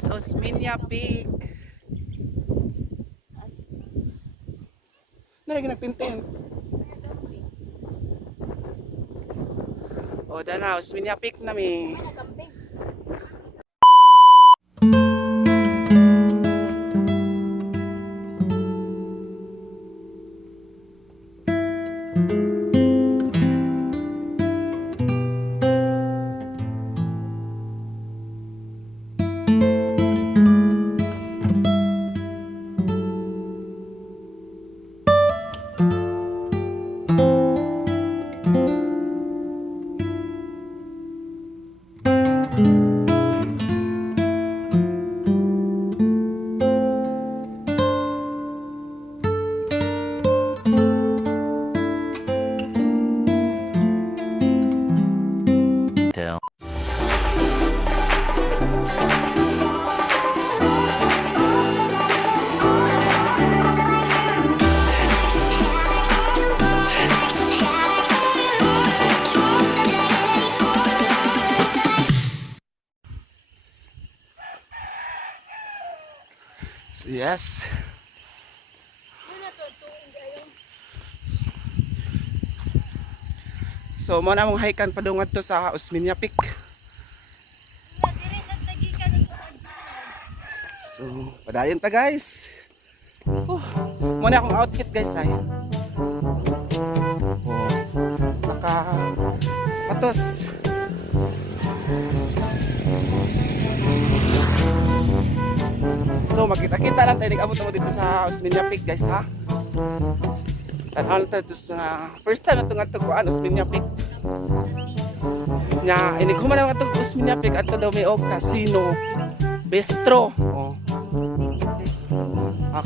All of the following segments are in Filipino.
guys, Osmeña Peak. Nalagi nagtintin. O, dana, Osmeña Peak na mi. Yes. So, mo na mong haikan padungad to sa Osmeña Peak. So, padayon ta guys. Muna akong outfit guys ay. Naka sapatos. So makita-kita lang tayo nag-abot mo dito sa Osmeña Peak guys ha. Tanaw tayo dito sa first time na ito nga ito kuhaan Osmeña Peak. Nga, inikuman naman ito Osmeña Peak at ito daw may casino bistro.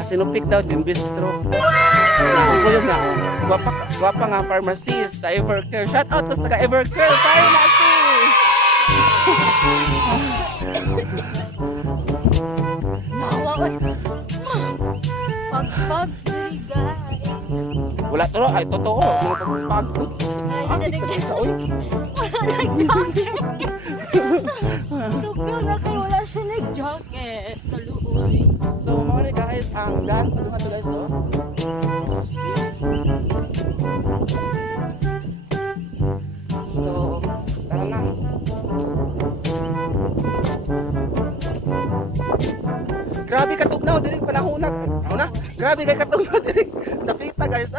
Casino Peak daw din bistro. Wow! Na, guwapa nga pharmacist sa Evercare. Shout out to sa Evercare Pharmacy! Pag-pag diri guys. Wala to ay totoo. Mga pag-pag. Sa uy. Tukyo na kayo wala siya nag-jacket. Taluoy. So mga guys, ang daan pa naman ito guys oh. See? So, tara na. Grabe ka tugnaw, diring panahunag. Ako na, grabe kay katugnaw, diring napita guys.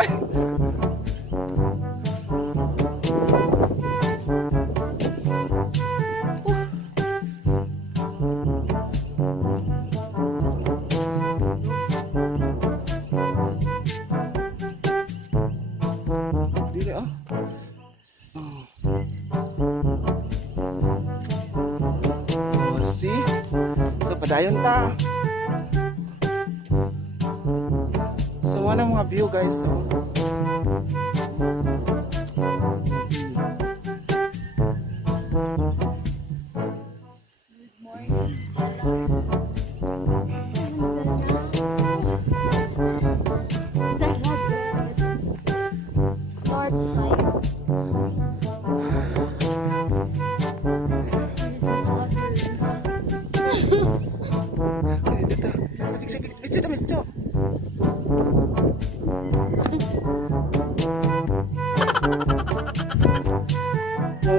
Dili oh. So. Oh, see? So, padayon ta. So, wala mga view guys. Oh. Good morning.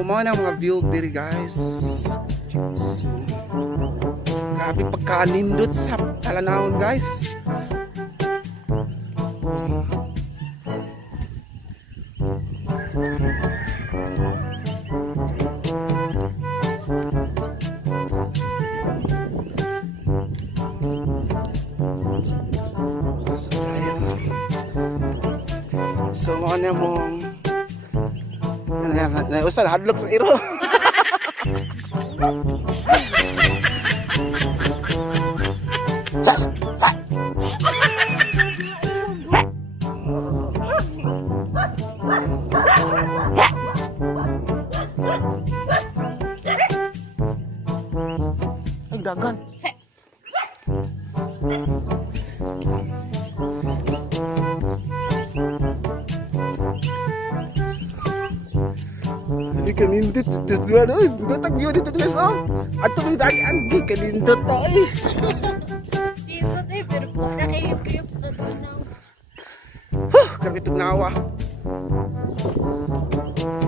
Mga na mga view diri guys. So, grabe pagkanindot sa talanawon guys. So mga na mong usan hadlok sa iro. Ay dagan. kanindot. Tapos doon, oy, datag view dito guys, oh. Ato may agi kanindot to, eh. Ikot eh, pero po nakilip-kilip sa tunaw. Grabe itong nawa.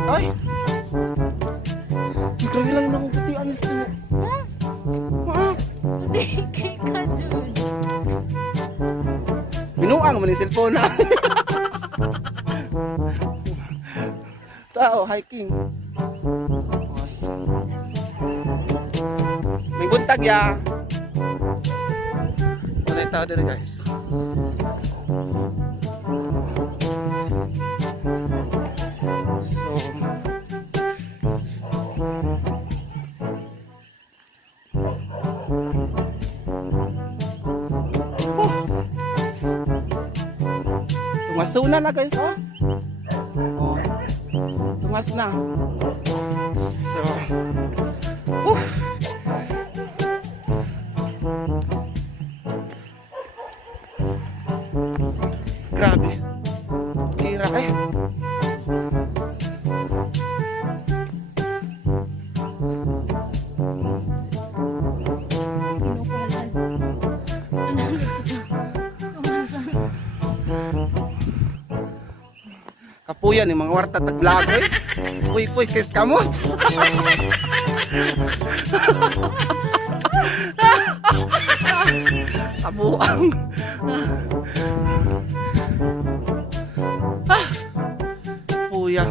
Ay! Grabe lang na akong putian sa inyo. Ah! Tiki ka dun. Binuang man yung cellphone na. Tao, hiking. May buntag ya. Wala yung tao dito guys. So, tungasuna na guys, oh. Oh. Tungas na. So, grabe. Tira eh. Kinukulan. Kumansan. Kapuyan yung mga warta taglago eh. Puy, kes kamot. Kabuang. Puya.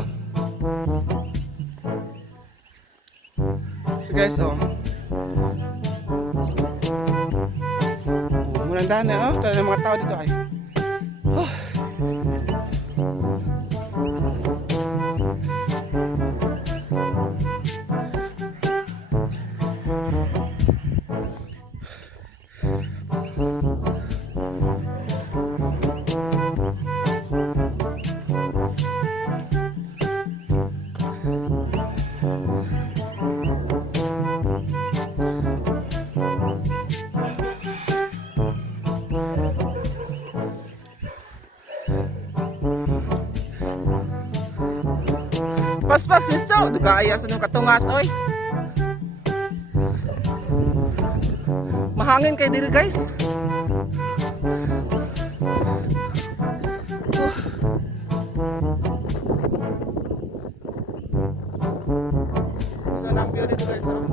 So guys, oh. Munang daan na, oh. Ito na yung mga tao dito ay. Oh. Pas ito, dugaya sa nung katungas, oy. Mahangin kay diri guys. So lang view dito guys, oh.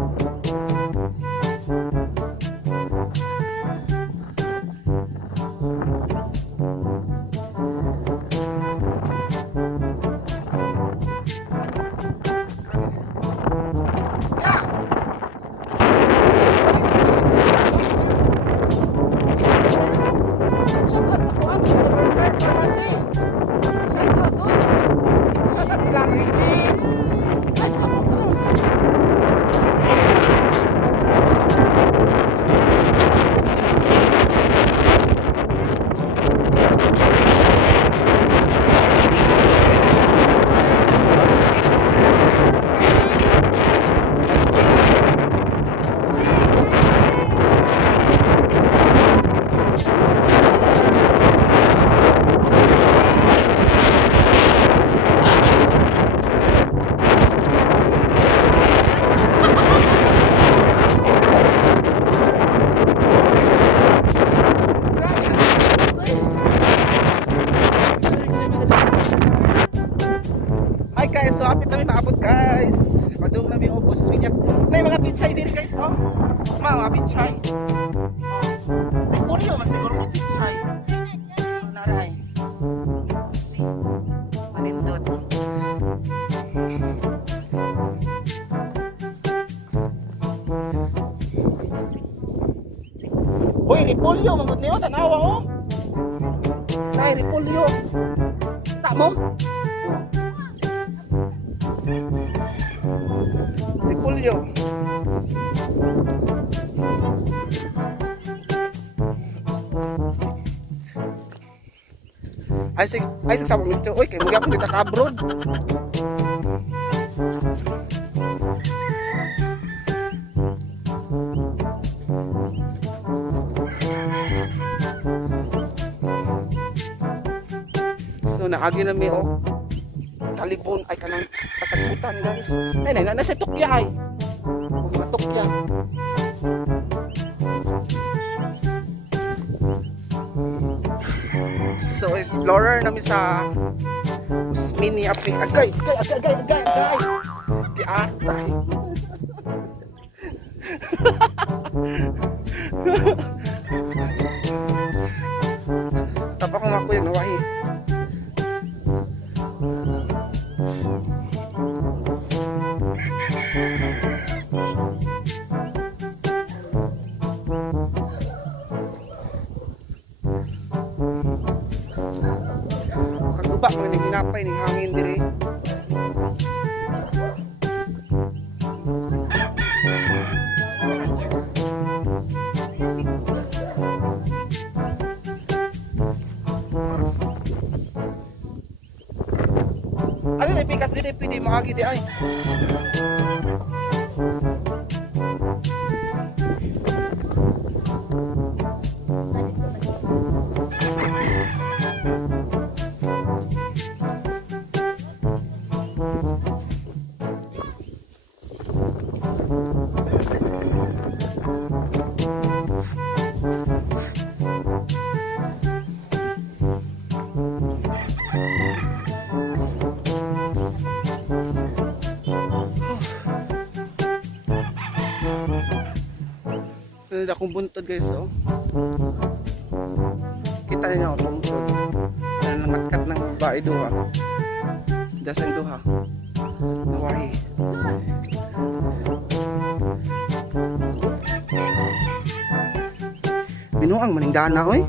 Hi guys, so happy kami maabot guys. Padung namin ubos minyak. May mga pichay din guys, oh. Mga pichay. May pulyo mas siguro may pichay. Naray. See. Manindot. Uy, repolyo manggod niyo tanawa, oh. Nay repolyo. Tamo? Repolyo. Ay sig sama Mr. Oy kay magyapon kita ka abroad. So naagi na mi, oh. Talipon ay kanang sagutan guys. Ay, nasa tukya ay. Mga tukya. So, explorer namin sa mini Africa. Agay! Di atay. Tapa ko nga kuya, nawahi. Kaguba mo ning hinapay ning hangin diri. Ano na pikas diri pwede maagi di ay. Ano akong buntod guys oh. Kita niyo akong buntod. Ano nangkat ng babae duha. Dasang duha. Nawahi. Binuang maning dana oy.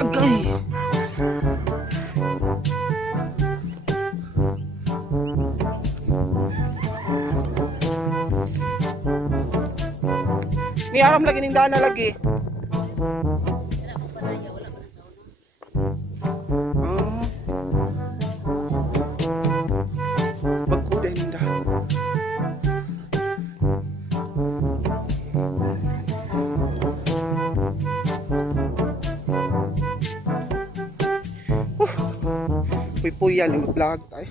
Agay. Ni aram lagi ning dana lagi. Magkuday ning dana. Puy-puyan yung vlog tayo.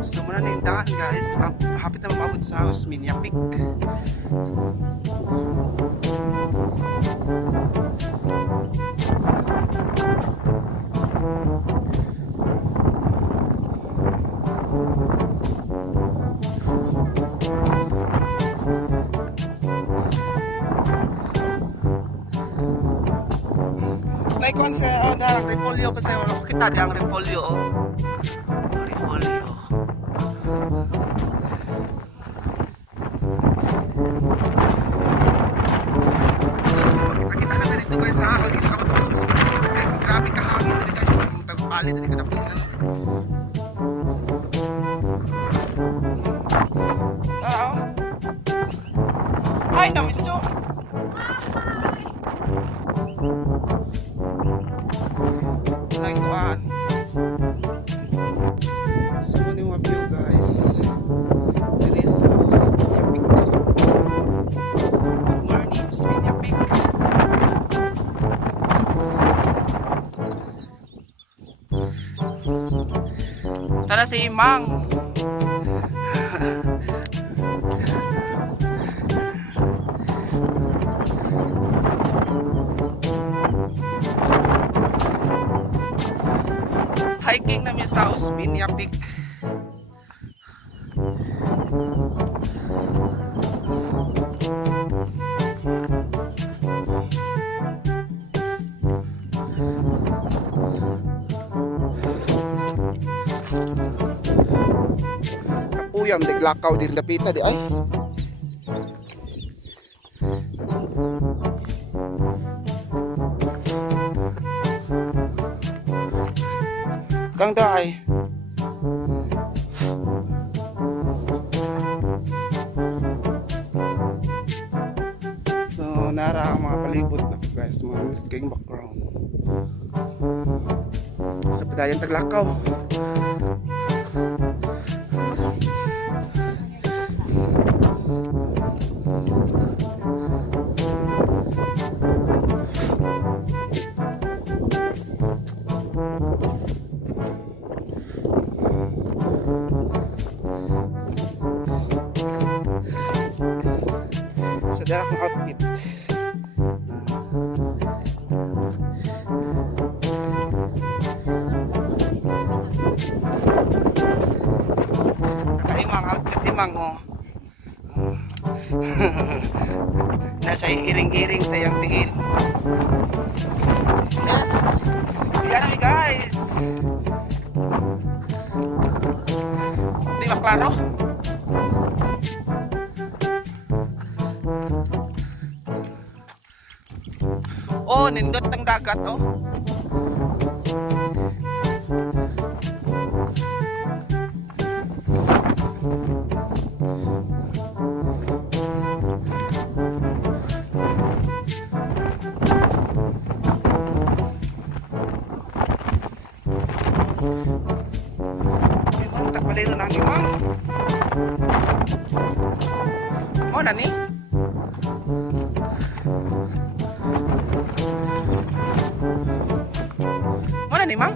So muna na yung daan guys, hapit na mababot sa house Minya Peak. Naikon sa repolyo kasi wala ko kita di ang repolyo oh. Repolyo. So, kita na dito guys ha. Hindi ka ko ito masusunod. Kasi grabe kahangin dito guys. Tagpali dito ka na pala. Oo. Hi, na Miss Jo. Nagkuhan. So, muna yung mga view guys. Dito sa house Minya Peak. Good morning, house Minya Peak. Tara si Imang. Hiking namin sa house Minya Peak. kuyang naglakaw din napita di ay. Kang daay. So nara ang mga palibot na guys, mga kayong background. Sa Padayan Taglakaw. Sa dara akong outfit. Nakaimang outfit imang oh. Nasa iring-iring sa iyang tingin. Yes! Yan kami guys! Di ba klaro? Oh, nindot ang dagat oh. Imang takbalero ng imang. Oh, nani? Mana ni mang?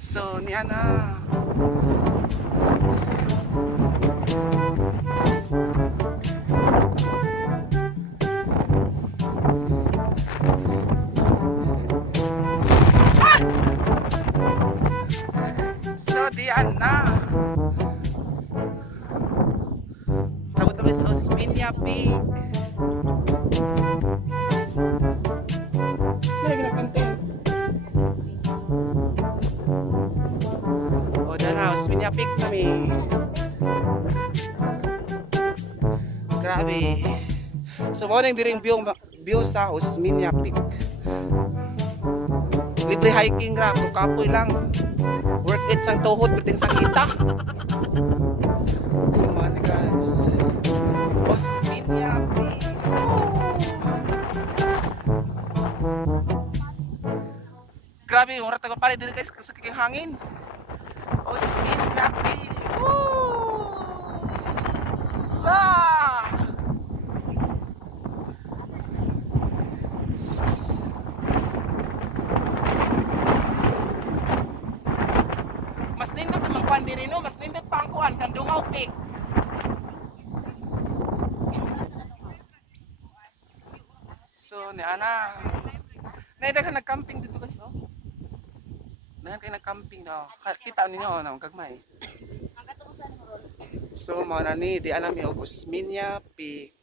So ni ana. So di ana. Tawo-tawo sa Osminia Peak. O dana, Osminia Peak kami. Grabe. So mo nang diring view sa Osminia Peak. Libre hiking ra, kung kapoy lang. Worth it sang tuhod, biting sakita. So man guys. Osminia Peak. Grabe, yung ratag papalit din guys sa kiking hangin. Osminia Peak. Woo! Ah! Mas nindot ang kuan diri no, mas nindot pa ang kuan kan Dungaw Peak. So ni ana. Naidaghan nag-camping dito guys oh. Dahan kayo nag-camping daw. Kita ninyo oh, na magagmay. So mga nani, di alam yung Osminia Peak.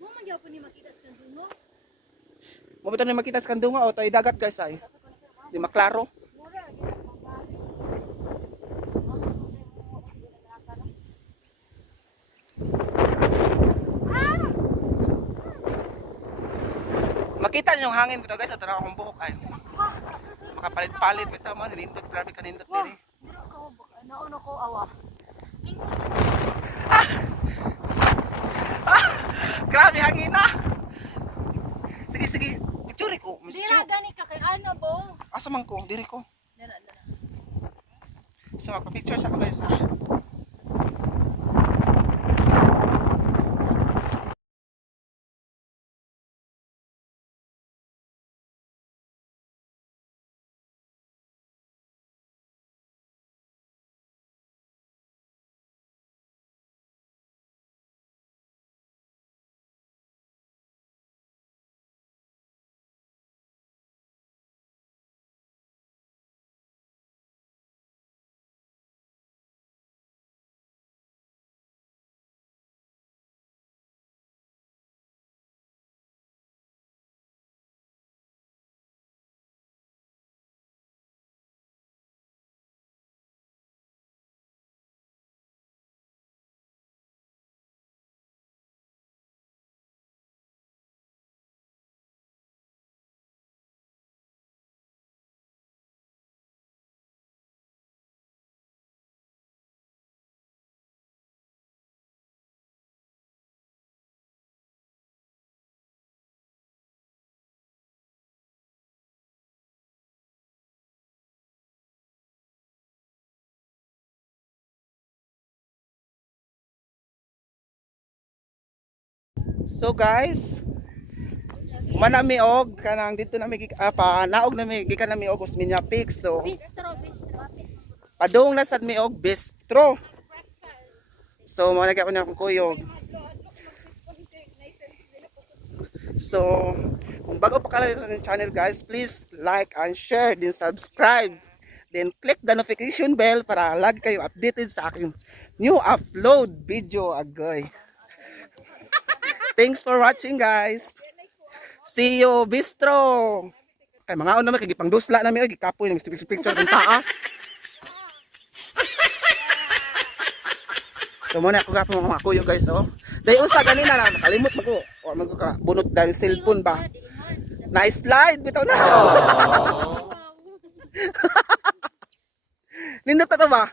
Mo ba ni makita sa kandunga o tayo dagat guys ay. Di maklaro. Makita niyo yung hangin dito guys, tara akong buhok ay. Makapalit-palit bitaw mo, nindot, grabe ka nindot diri. Nauna ko awa. Grabe hangin na. Sige sige, picture ko. Dira gani ka kay ano bo? Asa man ko, diri ko. Dira. So magpa-picture sa ko guys ha. So guys, manami og kanang dito na mi pa naog na mi gikan na mi og Osmeña Peak. So Bistro, bistro. padung na sad mi og bistro. So mo nagyapon na akong kuyog. So kung bago pa ka lang sa channel guys, please like and share, then subscribe. Then click the notification bell para lagi kayo updated sa aking new upload video agoy. Thanks for watching guys. See you bistro. Kay mga una may kagipang dusla namin gikapoy ng picture ng taas. So muna ako gapon mga kuyo guys oh. Dahil usa ganina na nakalimot mako. O magka bunot dahil cellphone ba. Nice slide bitaw na. Nindot na to ba?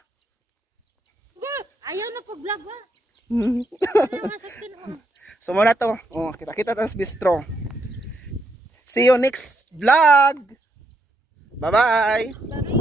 Ayaw na pag-vlog ba? So muna to. Oh, kita-kita tas bistro. See you next vlog. Bye-bye.